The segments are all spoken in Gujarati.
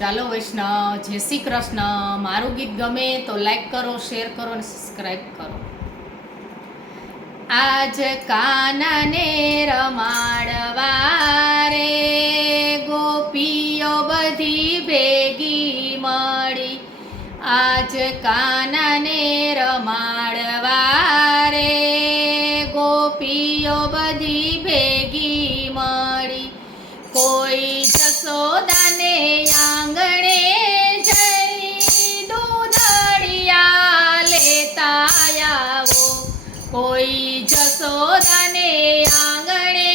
ચાલો વૈષ્ણવ, જય શ્રી કૃષ્ણ. મારું ગીત ગમે તો લાઈક કરો શેર કરો અને સબસ્ક્રાઈબ કરો. આજ કાનને રમાડવા રે, ગોપીઓ બધી ભેગી મળી. આજ કાનને રમાડવા કોઈ જસોદાને આંગણે જઈ દૂધડિયા લેતા આવો. કોઈ જસોદાને આંગણે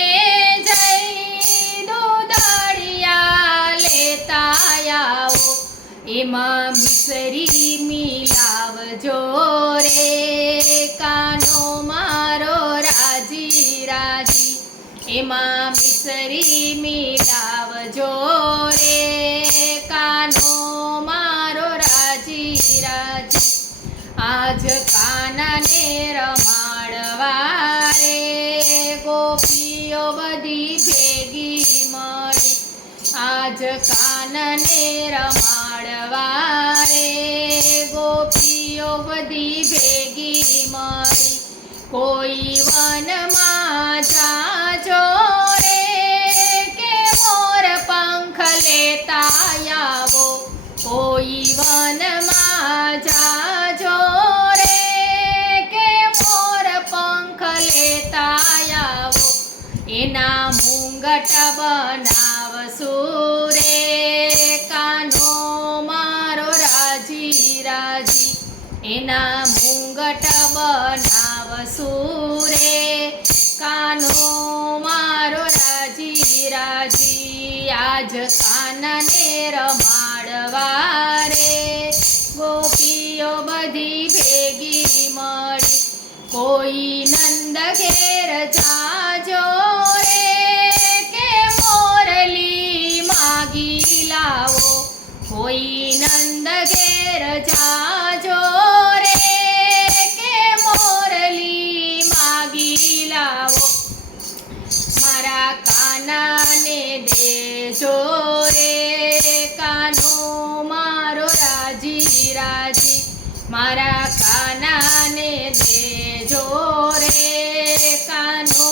જઈ દૂધડિયા લેતા આવો. એમાં મિસરી મિલાવજો રે કાનો મારો રાજી રાજી. એમાં મિસરી મિલાવજો રે. કાનો મારો રાજી રાજી. આજ કાનાને રમાડવા રે. ગોપીઓ બધી ભેગી મળી. આજ કાનને રમાડવા રે. ગોપીઓ બધી ભેગી મળી. કોઈ વનમાં એના મુંગટ બનાવશું રે કાનો મારો રાજી રાજી એના મુંગટ બનાવ રે કાનો મારો રાજી રાજી આજ કાનને રમાડવા ગોપીઓ બધી ભેગી મળી કોઈ નંદ ઘેર જાજો ઘેર જાજો રે, કે મોરલી માગી લાવો. મારા કાનાને દેજો રે, કાનો મારો રાજી રાજી. મારા કાનાને દેજો રે, કાનો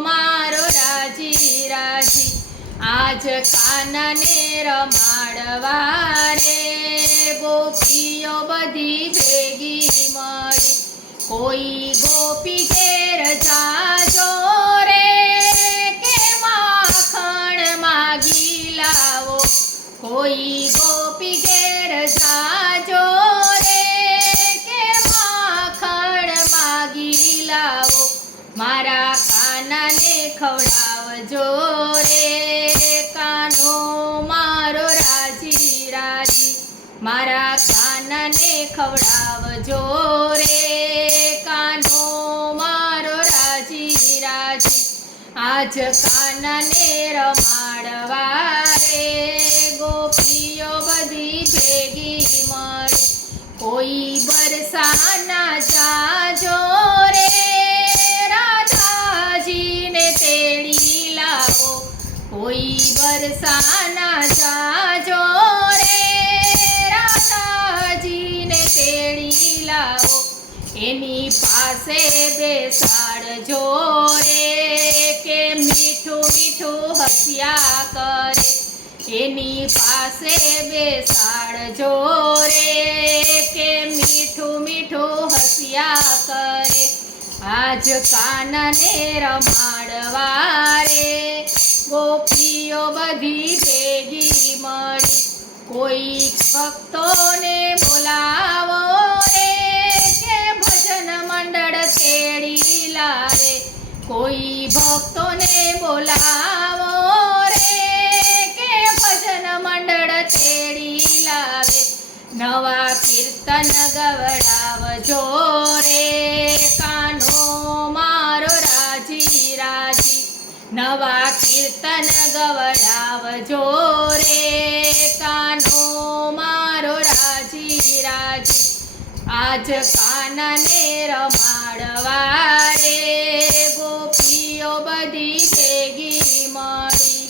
મારો રાજી રાજી. આજ કાનને રમાડવા રે ગોપીઓ બધી ભેગી મળી. કોઈ ગોપી ઘેર જાજો રે, કે માખણ માગી લાવો. કોઈ ગોપી ઘેર જાજો રે, કે માખણ માગી લાવો. મારા કાનાને ખવડાવજો રે કાનો મારો રાજી રાજી. મારા કાનાને ખવડાવજો રે કાનો મારો રાજી રાજી. આજ કાનાને રમાડવા રે ગોપીઓ બધી ભેગી મળી કોઈ બરસાના જાજો કોઈ વરસાના જાજો રે? રાધાજીને તેડી લાવો, એની પાસે બેસાડજો રે? કે મીઠું મીઠું હસ્યા કરે, એની પાસે બેસાડજો રે? કે મીઠું મીઠું હસ્યા કરે, આજ કાનને રમાડવા રે? ગોપીઓ બધી ભેગી મળી. કોઈ ભક્તોને બોલાવો રે કે ભજન મંડળ તેડી લાવે. કોઈ ભક્તોને બોલાવો રે કે ભજન મંડળ તેડી લાવે. નવા કીર્તન ગવડાવજો રે. કાનો મારો રાજી રાજી નવા કીર્તન ગવડાવજો રે કાનો મારો રાજી રાજી. આજ કાનને રમાડવા રે, ગોપીઓ બધી ભેગી મળી.